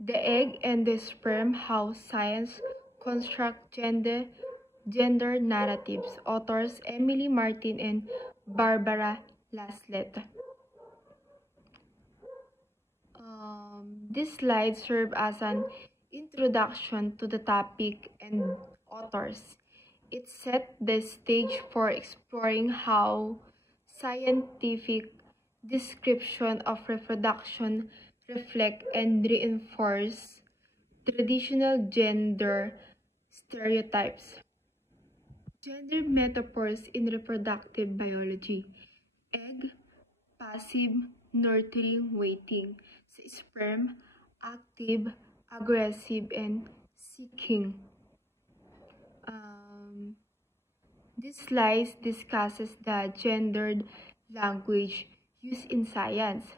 The Egg and the Sperm: How Science Constructs Gender Narratives. Authors Emily Martin and Barbara Laslett. These slides serve as an introduction to the topic and authors. It set the stage for exploring how scientific description of reproduction reflect and reinforce traditional gender stereotypes. Gender metaphors in reproductive biology. Egg, passive, nurturing, waiting. Sa sperm, active, aggressive, and seeking. This slide discusses the gendered language used in science,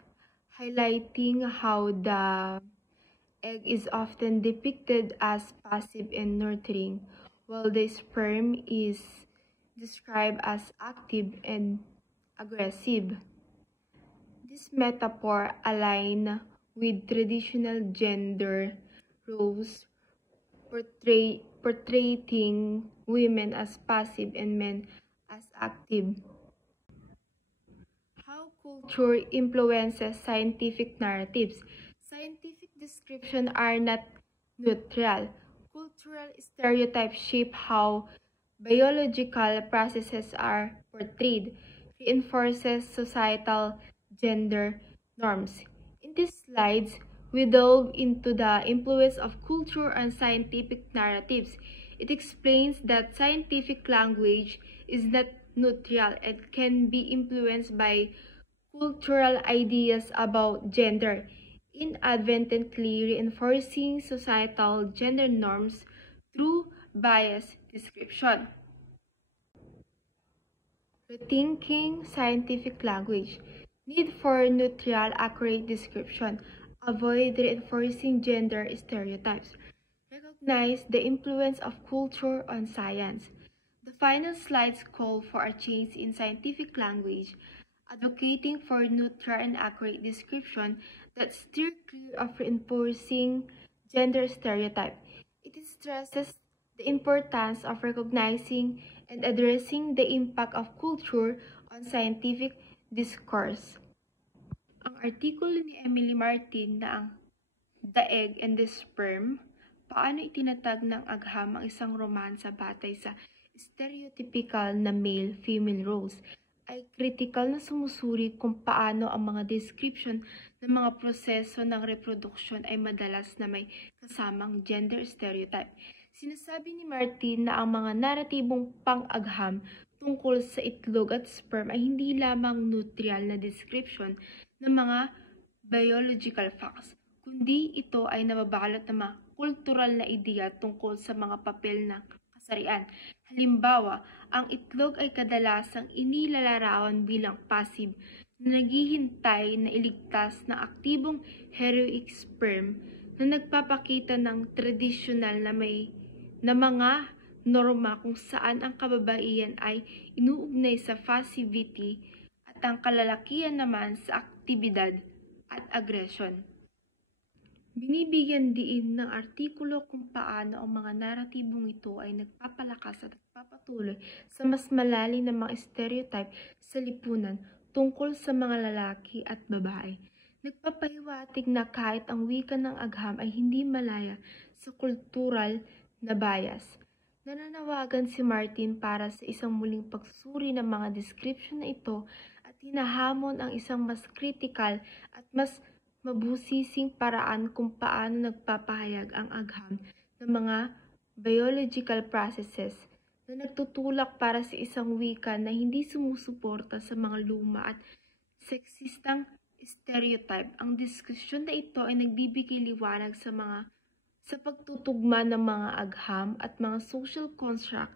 highlighting how the egg is often depicted as passive and nurturing, while the sperm is described as active and aggressive. This metaphor aligns with traditional gender roles portraying women as passive and men as active. How culture influences scientific narratives. Scientific descriptions are not neutral. Cultural stereotypes shape how biological processes are portrayed, reinforces societal gender norms. In these slides, we delve into the influence of culture on scientific narratives. It explains that scientific language is not neutral and can be influenced by cultural ideas about gender, inadvertently reinforcing societal gender norms through biased description. Rethinking scientific language. Need for neutral, accurate description. Avoid reinforcing gender stereotypes. Recognize the influence of culture on science. The final slides call for a change in scientific language, advocating for neutral and accurate description that steer clear of reinforcing gender stereotype. It stresses the importance of recognizing and addressing the impact of culture on scientific discourse. Ang artikulo ni Emily Martin na ang The Egg and the Sperm, paano itinatag ng agham ang isang romansa batay sa stereotypical na male-female roles, ay critical na sumusuri kung paano ang mga description ng mga proseso ng reproduksyon ay madalas na may kasamang gender stereotype. Sinasabi ni Martin na ang mga naratibong pang-agham tungkol sa itlog at sperm ay hindi lamang neutral na description ng mga biological facts, kundi ito ay nababalot ng mga kultural na ideya tungkol sa mga papel ng kasarian. Halimbawa, ang itlog ay kadalasang inilalarawan bilang passive na naghihintay na iligtas ng aktibong heroic sperm na nagpapakita ng tradisyonal na mga norma kung saan ang kababaihan ay inuugnay sa passivity at ang kalalakihan naman sa aktibidad at aggression. Binibigyan diin ng artikulo kung paano ang mga naratibong ito ay nagpapalakas at nagpapatuloy sa mas malalim na mga stereotype sa lipunan tungkol sa mga lalaki at babae. Nagpapahiwatig na kahit ang wika ng agham ay hindi malaya sa kultural na bias. Nananawagan si Martin para sa isang muling pagsuri ng mga description na ito at hinahamon ang isang mas critical at mas mabusising paraan kung paano nagpapahayag ang agham ng mga biological processes na nagtutulak para sa isang wika na hindi sumusuporta sa mga luma at seksistang stereotype. Ang diskusyon na ito ay nagbibigay liwanag sa pagtutugma ng mga agham at mga social construct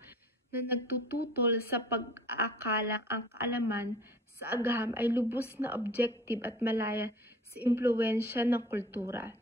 na nagtututol sa pag-aakalang ang kaalaman sa agham ay lubos na objective at malaya sa impluwensya ng kultura.